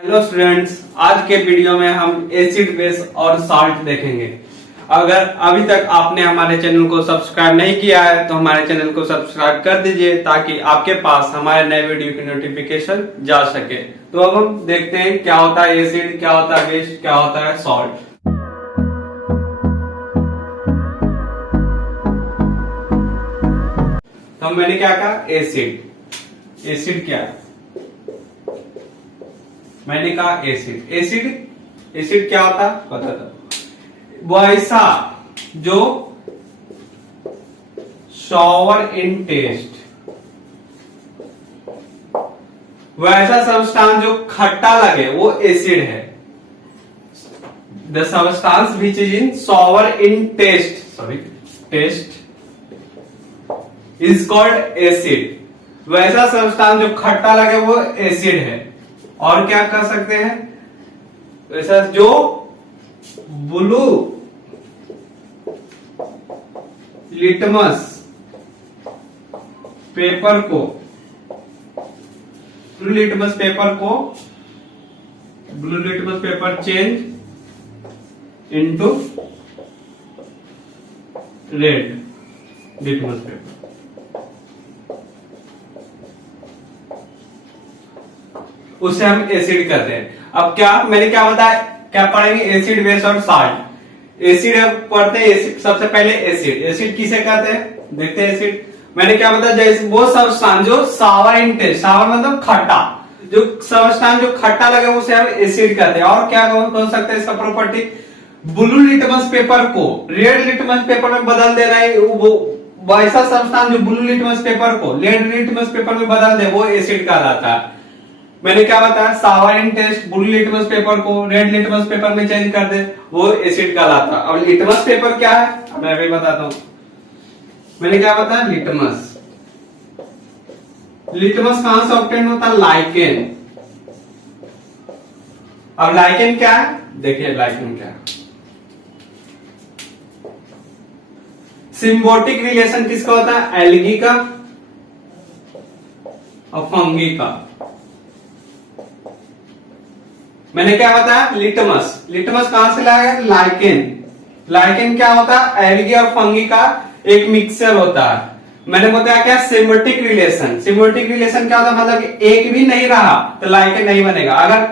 Hello students, आज के video में हम एसिड बेस और साल्ट देखेंगे। अगर अभी तक आपने हमारे चैनल को सब्सक्राइब नहीं किया है तो हमारे चैनल को सब्सक्राइब कर दीजिए ताकि आपके पास हमारे नए वीडियो की नोटिफिकेशन जा सके। तो अब हम देखते हैं क्या होता है एसिड, क्या होता है बेस, क्या होता है सॉल्ट। तो मैंने क्या कहा, एसिड। एसिड क्या है? मैंने कहा एसिड। एसिड क्या होता है बता दो। वो ऐसा जो सॉवर इन टेस्ट, वैसा सब्सटेंस जो खट्टा लगे वो एसिड है। The substance which is in sour in taste is called acid. वैसा सब्सटेंस जो खट्टा लगे वो एसिड है। और क्या कर सकते हैं, वैसा जो ब्लू लिटमस पेपर को blue litmus paper change into red litmus paper, उसे हम एसिड कहते हैं। अब मैंने क्या बताया, क्या पढ़ेंगे, एसिड बेस और साल्ट। एसिड पढ़ते हैं, सबसे पहले एसिड किसे कहते हैं देखते हैं। एसिड मैंने क्या बताया, जैसे वो सब्सटेंस जो सावर इन टेस्ट, सावर मतलब खट्टा, जो सब्सटेंस जो खट्टा लगे उसे हम एसिड कहते हैं। और क्या हो सकता है इसका प्रॉपर्टी, ब्लू लिटमस पेपर को रेड लिटमस पेपर में बदल देना है। वो वैसा सब्सटेंस जो ब्लू लिटमस पेपर को रेड लिटमस पेपर में बदल दे वो एसिड कहलाता है। मैंने क्या बताया, सावर इन टेस्ट ब्लू लिटमस पेपर को रेड लिटमस पेपर में चेंज कर दे वो एसिड कहलाता। अब लिटमस पेपर क्या है मैं अभी बताता हूं। मैंने क्या बताया, लिटमस कहां से ऑब्टेन होता है, लाइकेन। अब लाइकेन क्या है, देखिए लाइकेन क्या है। सिम्बायोटिक रिलेशन किसका होता है, एल्गी का और फंगी का। मैंने क्या बताया, लिटमस कहां से लाया, लाइकेन क्या होता है, एल्गी और फंगी का एक मिक्सचर होता है। मैंने बताया क्या, सिम्बायोटिक रिलेशन क्या होता है, मतलब एक भी नहीं रहा तो लाइकेन नहीं बनेगा। अगर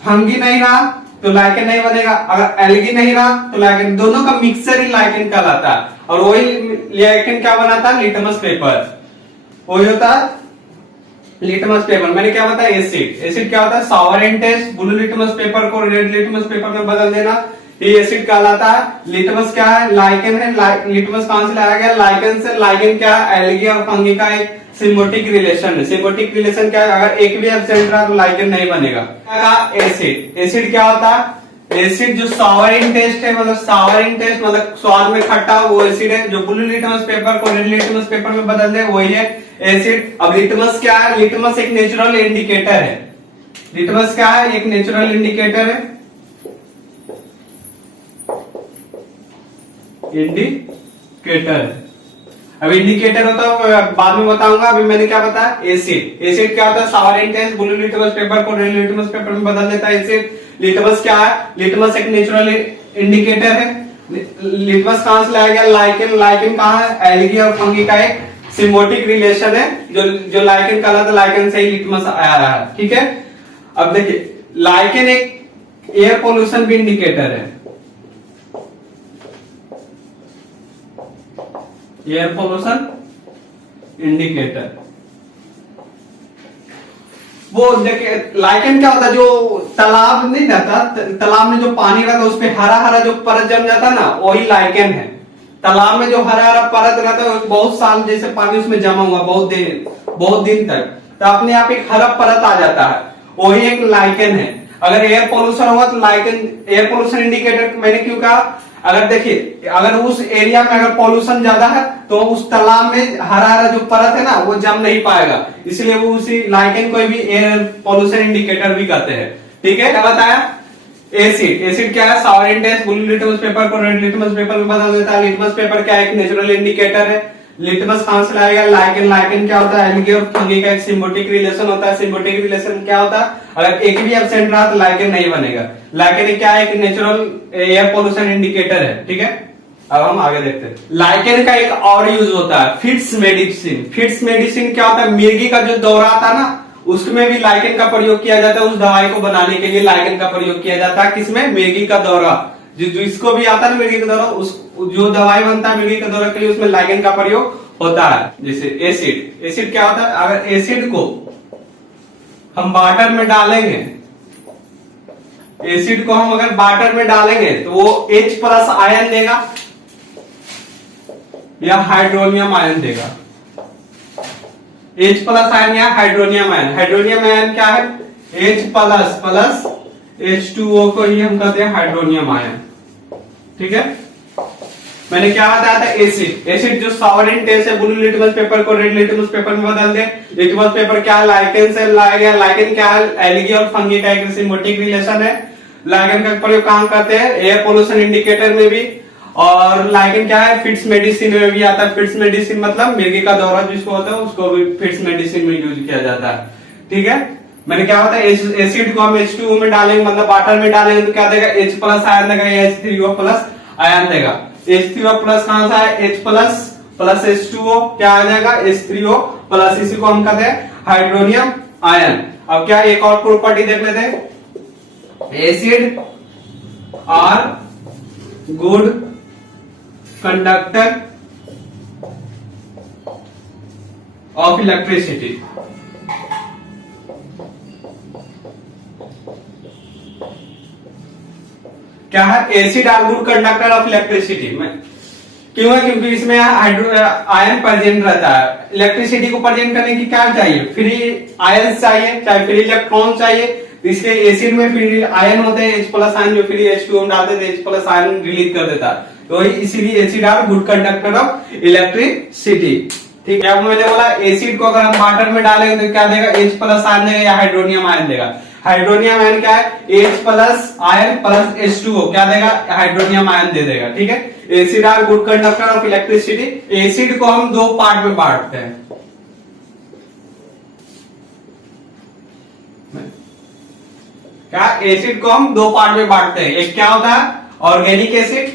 फंगी नहीं रहा तो लाइकेन नहीं बनेगा, अगर एल्गी नहीं रहा तो लाइकेन, दोनों का मिक्सचर ही लाइकेन कहलाता है। और वही लाइकेन क्या बनाता है, लिटमस पेपर, वही होता है लिटमस पेपर। मैंने क्या बताया, एसिड क्या होता है, सावर इन टेस्ट ब्लू लिटमस पेपर को रेड लिटमस पेपर में बदल देना, ये एसिड कहलाता है। लिटमस क्या है, लाइकेन है। लिटमस कहां से लाया गया, लाइकेन से। लाइकेन क्या है, एल्गी और फंगी का एक सिम्बायोटिक रिलेशन है। सिम्बायोटिक रिलेशन क्या है, अगर एक भी एब्सेंट रहा तो लाइकेन नहीं बनेगा। एसिड क्या होता है, एसिड जो सावर इन टेस्ट है, मतलब स्वाद में खट्टा, वो एसिड है। जो ब्लू लिटमस पेपर को रेड लिटमस पेपर में बदल दे वही है एसिड। अब लिटमस क्या है, लिटमस एक नेचुरल इंडिकेटर है। लिटमस क्या है, एक नेचुरल इंडिकेटर है, अब इंडिकेटर होता है बाद में बताऊंगा। अभी मैंने क्या बताया, एसिड क्या होता है, सावर इन टेस्ट ब्लू लिटमस पेपर को रेड लिटमस पेपर में बदल देता है एसिड। लिटमस क्या है, लिटमस एक नेचुरल इंडिकेटर है। लिटमस कहां से लाया गया, लाइकेन कहां है, एल्गी और फंगी का एक सिम्बायोटिक रिलेशन है। जो लाइकेन कहलाता है, लाइकेन से ही लिटमस आया है। ठीक है, अब देखिए लाइकेन एक एयर पोल्यूशन भी इंडिकेटर है। एयर पोल्यूशन इंडिकेटर, वो देखिए लाइकेन क्या होता है, जो तालाब नहीं रहता, तालाब में जो पानी रहता है उस पे हरा हरा जो परत जम जाता है ना, वही लाइकेन है। तालाब में जो हरा हरा परत रहता है बहुत साल जैसे पानी उसमें जमा हुआ बहुत दिन तक, तो अपने आप एक हरा परत आ जाता है, वही एक लाइकेन है। अगर एयर पोल्यूशन होगा तो लाइकेन एयर पोल्यूशन इंडिकेटर मैंने क्यों कहा, अगर देखिए अगर उस एरिया में अगर पोल्यूशन ज्यादा है तो उस तालाब में हरा हरा जो परत है ना वो जम नहीं पाएगा, इसलिए वो उसी लाइकेन को भी एयर पोल्यूशन इंडिकेटर भी कहते हैं। ठीक है, क्या बताया, एसिड क्या है, सावर इन टेस्ट ब्लू लिटमस पेपर को रेड लिटमस पेपर में बदल देता है। लिटमस पेपर क्या है, एक नेचुरल इंडिकेटर है। लिटमस कहां से लाएगा? लाइकेन। लाइकेन क्या होता है? एल्गी और फंगी का एक सिम्बियोटिक रिलेशन होता है। सिम्बियोटिक रिलेशन क्या होता है? अगर एक भी एब्सेंट रहा तो लाइकेन नहीं बनेगा। लाइकेन क्या है? एक नेचुरल एयर पोल्यूशन इंडिकेटर है, ठीक है। अब हम आगे देखते हैं। लाइकेन का एक और यूज होता है फिट्स मेडिसिन। फिट्स मेडिसिन क्या होता है? मिर्गी का जो दौरा आता है ना, उसमें भी लाइकेन का प्रयोग किया जाता है। उस दवाई को बनाने के लिए लाइकेन का प्रयोग किया जाता है। किसमें? मिर्गी का दौरा। जिसको भी आता है ना मिर्गी का दौरा, उस जो दवाई बनता है मिर्गी का दौरा के लिए, उसमें लाइकेन का प्रयोग होता है। जैसे एसिड। एसिड क्या होता है? अगर एसिड को हम वाटर में डालेंगे, एसिड को हम अगर वाटर में डालेंगे तो वो H+ आयन देगा या हाइड्रोनियम आयन देगा। H+ आयन या हाइड्रोनियम आयन। हाइड्रोनियम आयन क्या है? H+ H2O को ही हम कहते हैं हाइड्रोनियम आयन, ठीक है। मैंने क्या बताया था? एसिड। एसिड जो सॉवरेन टेस्ट है, ब्लू लिटमस पेपर को रेड लिटमस पेपर में बदल दे। लिटमस पेपर क्या है? लाइकेन से लाया गया। लाइकेन क्या है? एल्गी और फंगी का एक सिम्बियोटिक रिलेशन है। लाइकेन का प्रयोग कहां करते हैं? एयर पोल्यूशन इंडिकेटर में भी। और लाइकेन क्या है? फिट्स मेडिसिन में भी आता है। फिट्स मेडिसिन मतलब मिर्गी का दौरा जिसको होता है उसको भी फिट्स मेडिसिन में यूज किया जाता है, ठीक है। मैंने क्या होता है? एसिड को हम H2O में डालेंगे, मतलब वाटर में डालेंगे तो क्या देगा? H+ आयन देगा या H3O+ आयन देगा। H3O+ कहां से है? H+ H2O क्या आ जाएगा? H3O+। इसी को हम कहते हैं हाइड्रोनियम आयन। अब क्या एक और प्रॉपर्टी देख लेते हैं। Acid are good conductor of electricity. क्या है? Acid are good conductor of electricity में क्यों है? क्योंकि इसमें आयन प्रेजेंट रहता है। इलेक्ट्रिसिटी को प्रेजेंट करने की क्या चाहिए? फ्री आयन चाहिए, चाहे फ्री इलेक्ट्रॉन चाहिए। इसलिए एसिड में फ्री आयन होते हैं H+ आयन, जो फ्री H2O में डालते थे H+ आयन रिलीज कर देता है। तो इसीलिए acid are good conductor of electricity, ठीक है। अब मैंने बोला एसिड को अगर हम वाटर में डालेंगे तो क्या देगा? H+ आयन देगा या हाइड्रोनियम आयन देगा। हाइड्रोनियम आयन क्या है? H+ आयन प्लस H2O क्या देगा? हाइड्रोनियम आयन दे देगा, ठीक है। Acid are good conductor of electricity. Acid को हम दो पार्ट में बांटते हैं। क्या? एसिड को हम दो पार्ट में बांटते हैं। एक क्या होता है? Organic acid,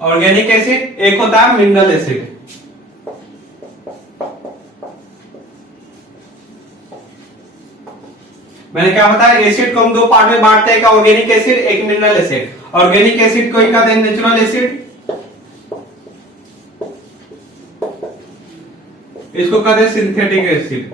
organic acid. एक होता है मिनरल एसिड। मैंने क्या बताया? एसिड को हम दो पार्ट में बांटते हैं, एक ऑर्गेनिक एसिड, एक मिनरल एसिड। ऑर्गेनिक एसिड को ही कहते हैं नेचुरल एसिड, इसको कहते हैं सिंथेटिक एसिड।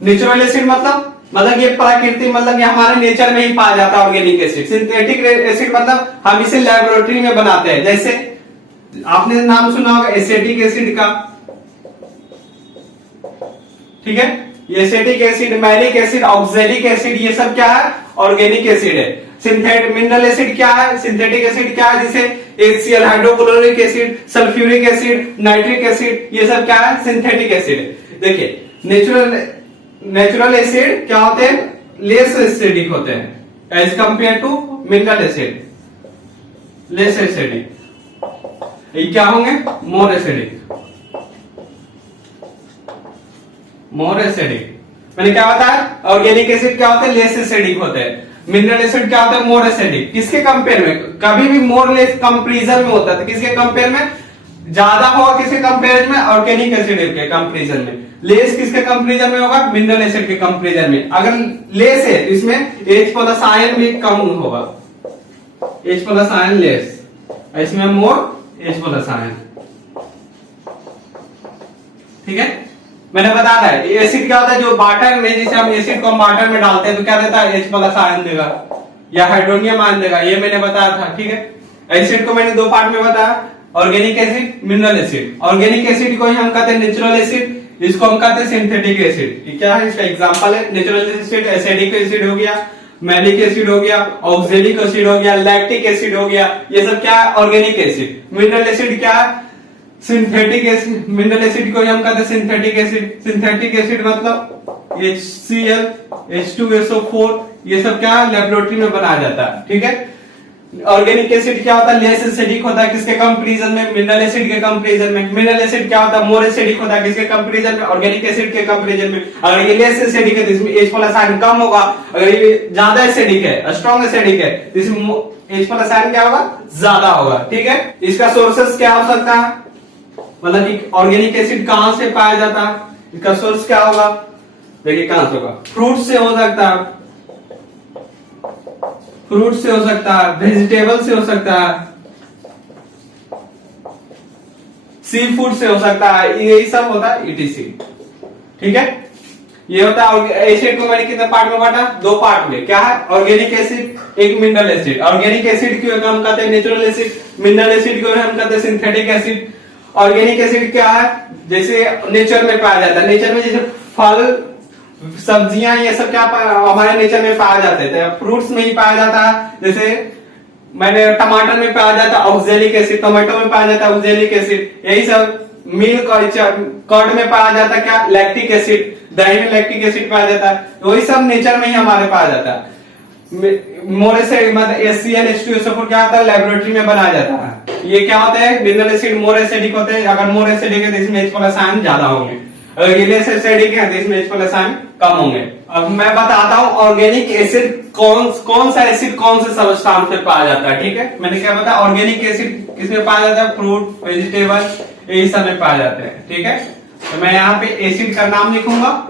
नेचुरल एसिड मतलब ये प्रकृति, मतलब ये हमारे नेचर में ही पाया जाता है ऑर्गेनिक एसिड। सिंथेटिक एसिड मतलब हम इसे लेबोरेटरी में बनाते हैं। जैसे आपने नाम सुना होगा एसिटिक एसिड का, ठीक है। Acetic acid, malic acid, oxalic acid, ये सब क्या है? ऑर्गेनिक एसिड है। सिंथेटिक मिनरल एसिड क्या है? सिंथेटिक एसिड क्या है? जैसे HCl, hydrochloric acid, sulphuric acid, nitric acid, ये सब क्या है? सिंथेटिक एसिड है। देखिए नेचुरल एसिड क्या होते हैं? लेस एसिडिक होते हैं as compare to mineral acid, less acidic. ये क्या होंगे? More acidic, more acidic. मैंने क्या बताया? ऑर्गेनिक एसिड क्या होते हैं? लेस एसिडिक होते हैं। मिनरल एसिड क्या होता है? More acidic. किसके कंपेयर में? कभी भी मोर लेस कंपेरिजन में होता है। किसके कंपेयर में ज्यादा होगा? किसके कंपेरिजन में? ऑर्गेनिक एसिड के कंपेरिजन में। लेस किसके कंपेरिजन में होगा? मिनरल एसिड के कंपेरिजन में। अगर लेस है तो इसमें H+ आयन भी कम होगा, H+ आयन लेस, इसमें मोर H+ आयन, ठीक है। मैंने बताया था एसिड क्या होता है? जो वाटर में, जैसे हम एसिड को हम वाटर में डालते हैं तो क्या देता है? H+ आयन देगा या हाइड्रोनियम आयन देगा, ये मैंने बताया था, ठीक है। एसिड को मैंने दो पार्ट में बताया, organic acid, mineral acid. Organic acid को ही हम कहते हैं नेचुरल एसिड, इसको हम कहते हैं सिंथेटिक एसिड। ये क्या है? इसका एग्जांपल है नेचुरल एसिड, एसिडिक एसिड हो गया, मैलिक एसिड हो गया, ऑक्सैलिक एसिड हो गया, लैक्टिक एसिड हो गया, ये सब क्या है? Organic acid. मिनरल एसिड क्या है? Synthetic acid. मिनरल एसिड को हम कहते हैं सिंथेटिक एसिड। सिंथेटिक एसिड मतलब HCl, H2SO4, ये सब क्या लेबोरेटरी में बनाया जाता है। ठीक है, ऑर्गेनिक एसिड क्या होता है, लेस एसिडिक होता है किसके कंपैरिजन में, मिनरल एसिड के कंपैरिजन में। मिनरल एसिड क्या होता है, मोर एसिडिक होता है किसके कंपैरिजन में, ऑर्गेनिक एसिड के कंपैरिजन में। अगर ये लेस एसिडिक है तो इसमें H+ आयन कम होगा, अगर ये ज्यादा एसिडिक है, स्ट्रॉन्ग एसिडिक है तो इसमें H+ आयन क्या होगा, ज्यादा होगा। ठीक है, इसका सोर्सेस क्या हो सकता है, मतलब कि ऑर्गेनिक एसिड कहां से पाया जाता है, इसका सोर्स क्या होगा, देखिए कहां से होगा, फ्रूट से हो सकता है, फ्रूट से हो सकता है, वेजिटेबल से हो सकता है, सी फूड से हो सकता है, यही सब होता है ETC। ठीक है, ये होता है एसिड को मैंने कितने पार्ट में बांटा, 2 पार्ट में। क्या है, ऑर्गेनिक एसिड, एक मिनरल एसिड। ऑर्गेनिक एसिड को हम कहते हैं नेचुरल एसिड, मिनरल एसिड को हम कहते हैं सिंथेटिक एसिड। ऑर्गेनिक एसिड क्या है, जैसे नेचर में पाया जाता है, नेचर में जैसे फल सब्जियां ये सब क्या हमारे नेचर में पाया जाते थे, फ्रूट्स में ही पाया जाता है। जैसे मैंने टमाटर में पाया जाता है ऑक्जेलिक एसिड, टोमेटो में पाया जाता है ऑक्जेलिक एसिड, यही सब। मिल्क और कर्ड में पाया जाता है क्या, लैक्टिक एसिड, दही में लैक्टिक एसिड पाया जाता है, वही सब नेचर में ही हमारे पाया जाता है। मोर से मतलब HCl, H2SO4 क्या होता है, लेबोरेटरी में बनाया जाता है। ये क्या होता है, मिनरल एसिड मोर एसिडिक होते हैं, अगर मोर एसिडिक है तो इसमें H+ आयन ज्यादा होंगे, अगर ये लेस एसिडिक है तो इसमें H+ आयन कम होंगे। अब मैं बताता हूँ ऑर्गेनिक एसिड कौन सा एसिड कौन से सबस्टांस में पाया जाता है। ठीक है, मैंने क्या बताया, ऑर्गेनिक एसिड किसमें पाया जाता है, फ्रूट, वेजिटेबल, यही सब में पाए जाते हैं। ठीक है, तो मैं यहाँ पे एसिड का नाम लिखूंगा,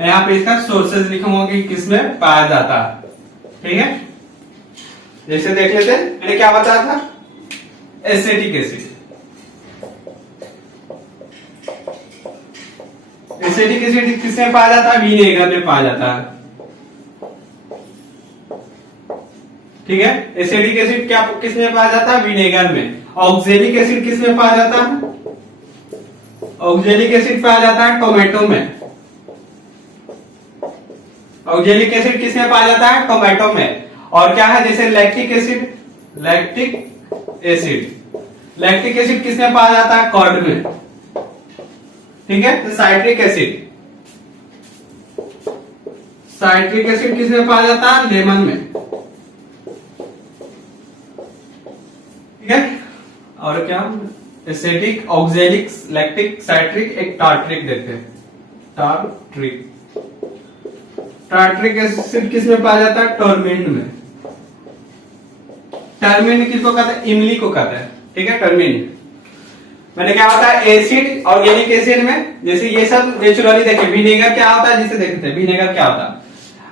यहाँ पे इसका सोर्सेज लिखूंगा कि किसमें पाया जाता है। ठीक है, जैसे देख लेते हैं, मैंने क्या बताया था, एसिटिक एसिड। एसिटिक एसिड किसमें पाया जाता है, विनेगर में पाया जाता है। ठीक है, एसिटिक एसिड क्या किसमें पाया जाता है, विनेगर में। ऑक्जेलिक एसिड किसमें पाया जाता है, ऑक्जेलिक एसिड पाया जाता है टोमेटो में। ऑक्जेलिक एसिड किसमें पाया जाता है, टोमेटो में। और क्या है, जैसे लैक्टिक एसिड, लैक्टिक एसिड किसमें पाया जाता है, कर्ड में। ठीक है, तो साइट्रिक एसिड किसमें पाया जाता है, लेमन में। ठीक है, और क्या, एसिडिक, ऑक्जेलिक, लैक्टिक, साइट्रिक, एक टार्ट्रिक देखते हैं, टार्ट्रिक एसिड किसमें पाया जाता है, टर्मिन में। टर्मिन किसको कहते हैं, इमली को कहते हैं। ठीक है, टर्मिन। मैंने क्या बताया, एसिड, ऑर्गेनिक एसिड में, जैसे ये सब नेचुरली देखिए, विनेगर क्या होता है, जिसे देखते हैं विनेगर क्या होता है,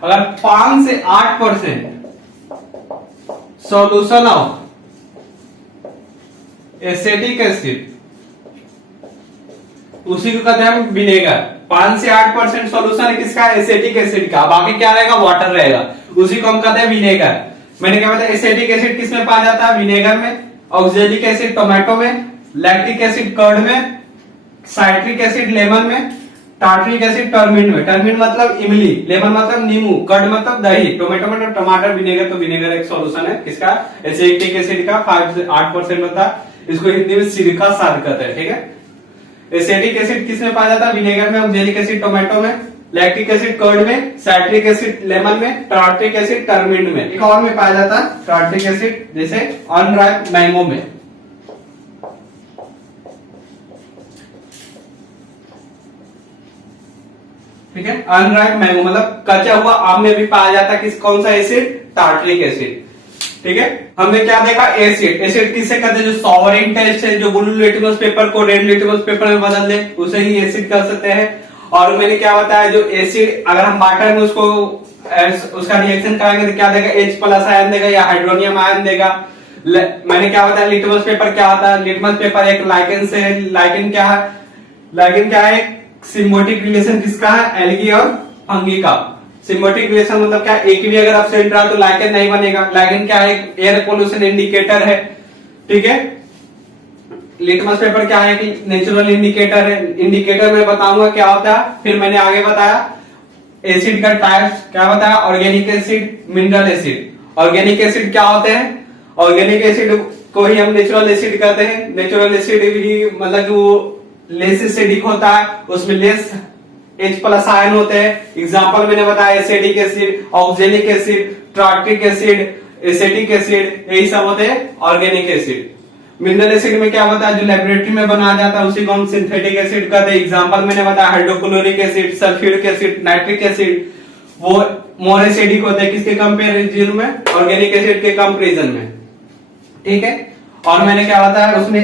अगर 5 से 8% सॉल्यूशन ऑफ एसिटिक एसिड, उसी को कहते हैं विनेगर। 5 से 8% सॉल्यूशन है किसका, एसिटिक एसिड का, बाकी क्या रहेगा, वाटर रहेगा, उसी को हम कहते हैं विनेगर। मैंने क्या बताया, एसिटिक एसिड किसमें पाया जाता है, विनेगर में। ऑक्जेलिक एसिड टोमेटो में, लैक्टिक एसिड कर्ड में, साइट्रिक एसिड लेमन में, टार्ट्रिक एसिड टर्मिन में। टर्मिन मतलब इमली, लेमन मतलब नींबू, कर्ड मतलब दही, टोमेटो मतलब टमाटर, विनेगर तो विनेगर एक सॉल्यूशन है किसका, एसिटिक एसिड का। 5 से 8% होता है, इसको हिंदी में सिरका साध कहते हैं। ठीक है, एसिटिक एसिड किसमें पाया जाता है, विनेगर में। ऑक्जेलिक एसिड टोमेटो में, लैक्टिक एसिड कर्ड में, साइट्रिक एसिड लेमन में, टार्ट्रिक एसिड टर्मिन में। एक और में पाया जाता है टार्ट्रिक एसिड, जैसे अनराइप मैंगो में। ठीक है, अनराइप मैंगो मतलब कच्चा हुआ आम में भी पाया जाता है कौन सा एसिड, टार्ट्रिक एसिड। ठीक है, हमने क्या देखा, एसिड किससे कहते हैं, जो सॉवरेन टेस्ट है, जो ब्लू लिटमस पेपर को रेड लिटमस पेपर में बदल दे, उसे ही एसिड कर सकते हैं। और मैंने क्या बताया, जो एसिड अगर हम वाटर में उसको उसका रिएक्शन कराएंगे तो क्या देगा, H+ आयन देगा या हाइड्रोनियम आयन देगा। मैंने क्या बताया, लिटमस पेपर क्या होता है, लिटमस पेपर एक लाइकेन से, लाइकेन क्या है, सिम्बायोटिक रिलेशन किसका है, एल्गी और फंगी का। सिम्बायोटिक रिलेशन मतलब क्या, एक भी अगर एब्सेंट रहा तो लाइकेन नहीं बनेगा। लाइकेन क्या है, एयर पोल्यूशन इंडिकेटर है। ठीक है, लिटमस पेपर क्या है कि नेचुरल इंडिकेटर है। इंडिकेटर में बताऊंगा क्या होता है, फिर मैंने आगे बताया एसिड का टाइप्स, क्या बताया, organic acid, mineral acid. Organic acid क्या होते हैं, ऑर्गेनिक एसिड को ही हम नेचुरल एसिड कहते हैं। नेचुरल एसिड भी मतलब जो लेस एसिडिक होता है, उसमें लेस H प्लस आयन होते हैं। एग्जाम्पल मैंने बताया acidic acid, oxalic acid, tartaric acid, acetic acid, यही सब होते हैं ऑर्गेनिक एसिड। मिनरल एसिड में क्या होता है, जो लेबोरेटरी में बनाया जाता है उसी को हम सिंथेटिक एसिड कहते हैं। एग्जाम्पल मैंने बताया hydrochloric acid, sulphuric acid, nitric acid, वो मोर एसिडिक होते हैं किसके कंपेरिजन में, ऑर्गेनिक एसिड के कंपेरिजन में, ठीक है। और मैंने क्या बताया, उसमें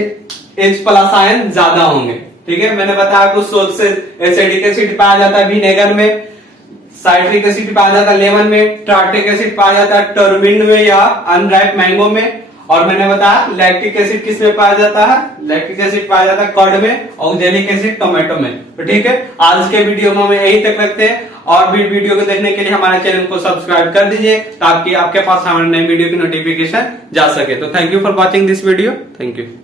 H प्लस आयन ज्यादा होंगे, ठीक है। मैंने बताया कुछ सोर्स से एसिडिक एसिड पाया जाता है विनेगर में, साइट्रिक एसिड पाया जाता है लेमन में, टार्टिक एसिड पाया जाता है टर्मिन में या अनराइप मैंगो में, और मैंने बताया लैक्टिक एसिड किस में पाया जाता है, लैक्टिक एसिड पाया जाता है कर्ड में, ऑक्जेलिक एसिड टोमेटो में। तो ठीक है, आज के वीडियो में हम यही तक रखते हैं, और भी वीडियो को देखने के लिए हमारे चैनल को सब्सक्राइब कर दीजिए ताकि आपके पास हमारे नए वीडियो की नोटिफिकेशन जा सके। तो thank you for watching this video, thank you.